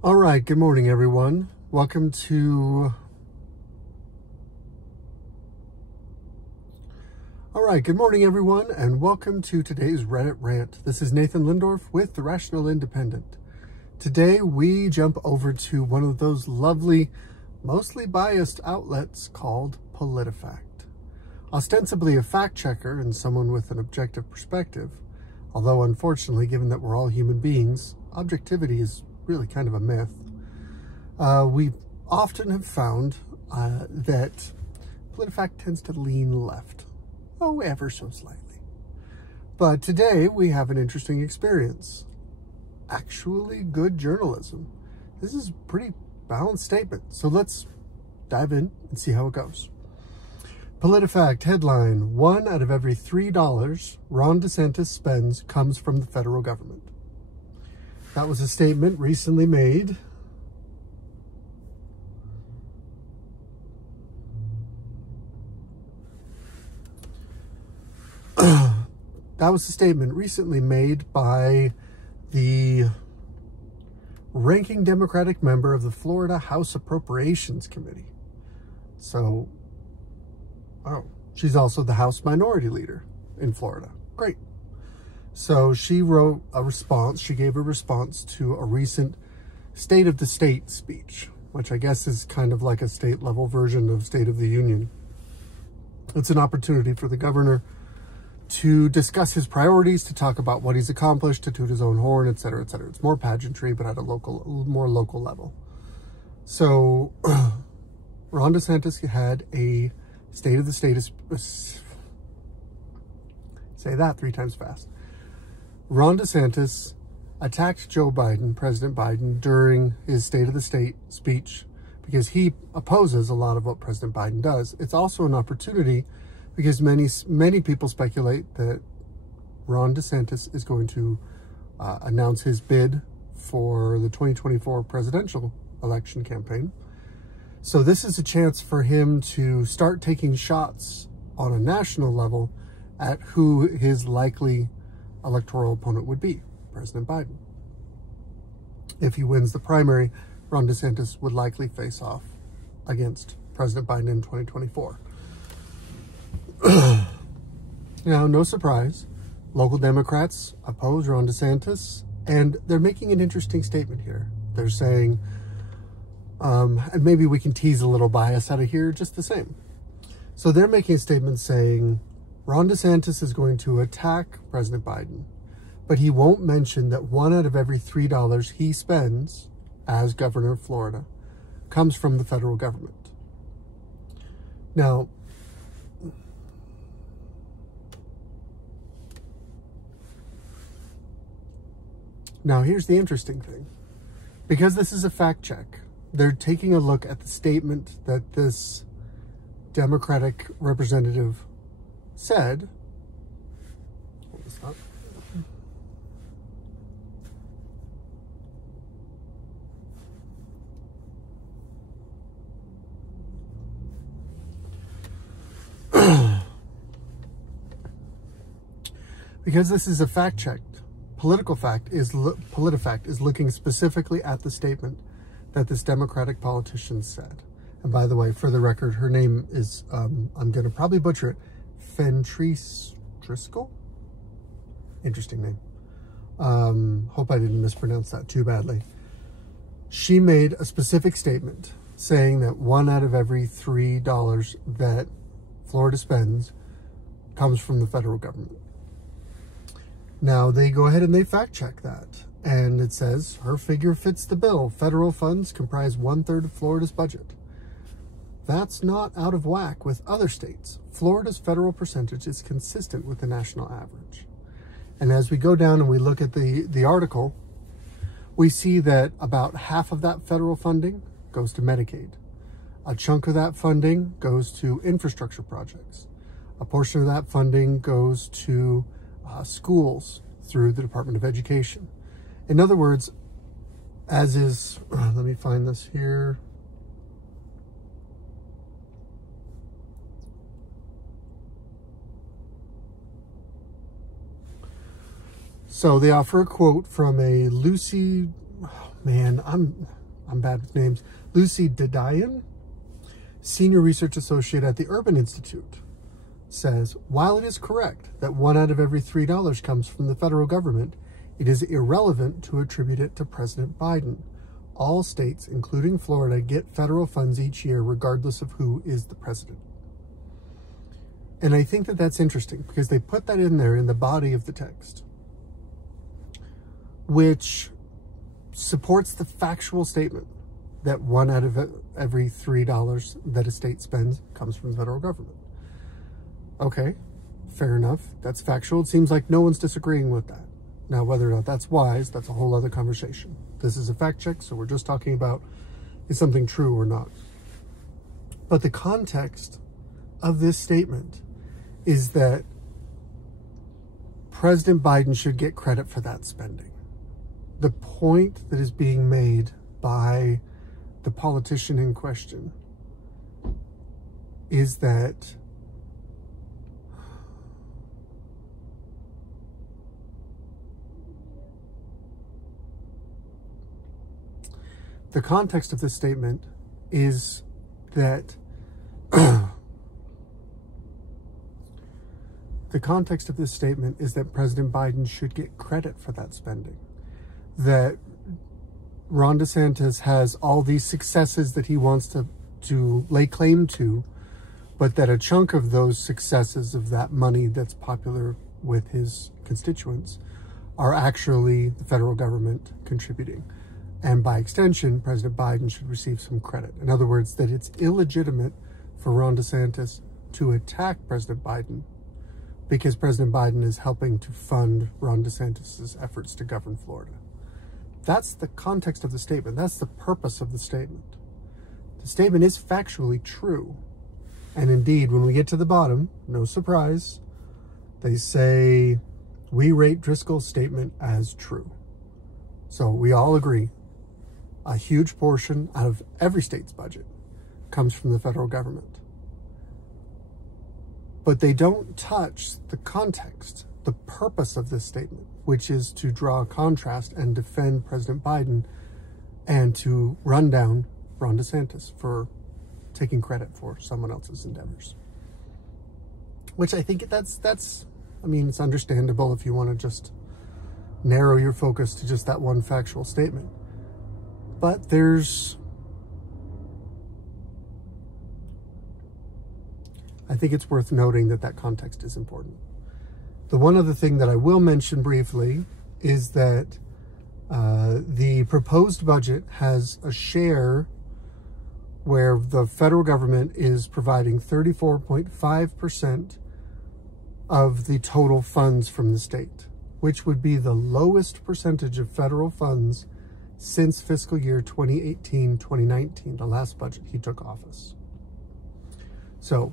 All right, good morning, everyone. Welcome to... good morning, everyone, and welcome to today's Reddit Rant. This is Nathan Lindorf with The Rational Independent. Today, we jump over to one of those lovely, mostly biased outlets called Politifact. Ostensibly a fact checker and someone with an objective perspective, although unfortunately, given that we're all human beings, objectivity is really kind of a myth. We often have found that Politifact tends to lean left, oh, ever so slightly. But today we have an interesting experience. Actually good journalism. This is a pretty balanced statement. So let's dive in and see how it goes. Politifact headline, 1 out of every $3 Ron DeSantis spends comes from the federal government. That was a statement recently made by the ranking Democratic member of the Florida House Appropriations Committee. So, she's also the House Minority Leader in Florida. Great. So she wrote a response, she gave a response to a recent State of the State speech, which I guess is kind of like a state level version of State of the Union. It's an opportunity for the governor to discuss his priorities, to talk about what he's accomplished, to toot his own horn, etc., etc. It's more pageantry, but at a more local level. So Ron DeSantis had a State of the State, say that 3 times fast. Ron DeSantis attacked Joe Biden, President Biden, during his State of the State speech because he opposes a lot of what President Biden does. It's also an opportunity because many people speculate that Ron DeSantis is going to announce his bid for the 2024 presidential election campaign. So this is a chance for him to start taking shots on a national level at who his likely electoral opponent would be, President Biden. If he wins the primary, Ron DeSantis would likely face off against President Biden in 2024. Now, no surprise, local Democrats oppose Ron DeSantis, and they're making an interesting statement here. They're saying, and maybe we can tease a little bias out of here just the same. So they're making a statement saying, Ron DeSantis is going to attack President Biden, but he won't mention that 1 out of every $3 he spends as governor of Florida comes from the federal government. Now, here's the interesting thing. Because this is a fact check, they're taking a look at the statement that this Democratic representative said. Hold this up. Because this is a fact check, Politifact is looking specifically at the statement that this Democratic politician said. And by the way, for the record, her name is, I'm going to probably butcher it, Driscoll? Interesting name. Hope I didn't mispronounce that too badly. She made a specific statement saying that 1 out of every $3 that Florida spends comes from the federal government. Now, they go ahead and they fact check that. And it says, her figure fits the bill. Federal funds comprise 1/3 of Florida's budget. That's not out of whack with other states. Florida's federal percentage is consistent with the national average. And as we go down and we look at the article, we see that about half of that federal funding goes to Medicaid. A chunk of that funding goes to infrastructure projects. A portion of that funding goes to schools through the Department of Education. In other words, as is, let me find this here. So they offer a quote from a Lucy, oh man, I'm bad with names. Lucy Dedian, Senior Research Associate at the Urban Institute, says, while it is correct that 1 out of every $3 comes from the federal government, it is irrelevant to attribute it to President Biden. All states, including Florida, get federal funds each year, regardless of who is the president. And I think that that's interesting because they put that in there in the body of the text, which supports the factual statement that 1 out of every $3 that a state spends comes from the federal government. Okay, fair enough. That's factual. It seems like no one's disagreeing with that. Now, whether or not that's wise, that's a whole other conversation. This is a fact check, so we're just talking about is something true or not. But the context of this statement is that President Biden should get credit for that spending. The point that is being made by the politician in question is that the context of this statement is that President Biden should get credit for that spending. That Ron DeSantis has all these successes that he wants to lay claim to, but that a chunk of those successes of that money that's popular with his constituents are actually the federal government contributing. And by extension, President Biden should receive some credit. In other words, that it's illegitimate for Ron DeSantis to attack President Biden because President Biden is helping to fund Ron DeSantis' efforts to govern Florida. That's the context of the statement. That's the purpose of the statement. The statement is factually true. And indeed, when we get to the bottom, no surprise, they say, we rate Driscoll's statement as true. So we all agree. A huge portion out of every state's budget comes from the federal government. But they don't touch the context, the purpose of this statement, which is to draw a contrast and defend President Biden and to run down Ron DeSantis for taking credit for someone else's endeavors. Which I think I mean, it's understandable if you want to just narrow your focus to just that one factual statement. But I think it's worth noting that context is important. The one other thing that I will mention briefly is that the proposed budget has a share where the federal government is providing 34.5% of the total funds from the state, which would be the lowest percentage of federal funds since fiscal year 2018-2019, the last budget he took office. So,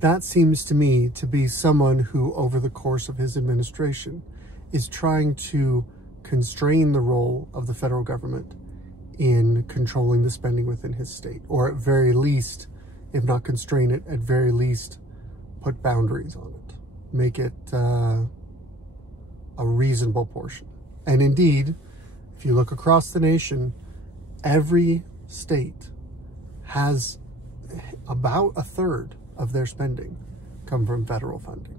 that seems to me to be someone who, over the course of his administration, is trying to constrain the role of the federal government in controlling the spending within his state, or at very least, if not constrain it, at very least put boundaries on it, make it a reasonable portion. And indeed, if you look across the nation, every state has about 1/3 of their spending come from federal funding.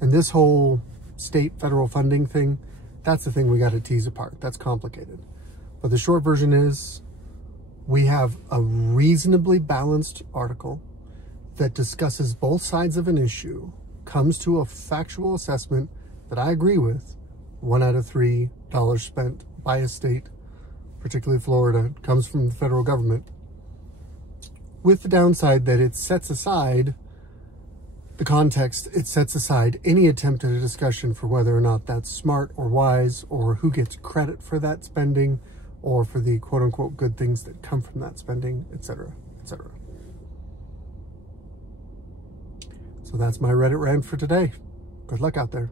And this whole state federal funding thing, that's the thing we got to tease apart. That's complicated. But the short version is We have a reasonably balanced article that discusses both sides of an issue, comes to a factual assessment that I agree with. 1 out of $3 spent by a state, particularly Florida, comes from the federal government, with the downside that it sets aside the context. It sets aside any attempt at a discussion for whether or not that's smart or wise, or who gets credit for that spending, or for the quote-unquote good things that come from that spending, etc., etc. So that's my Reddit rant for today. Good luck out there.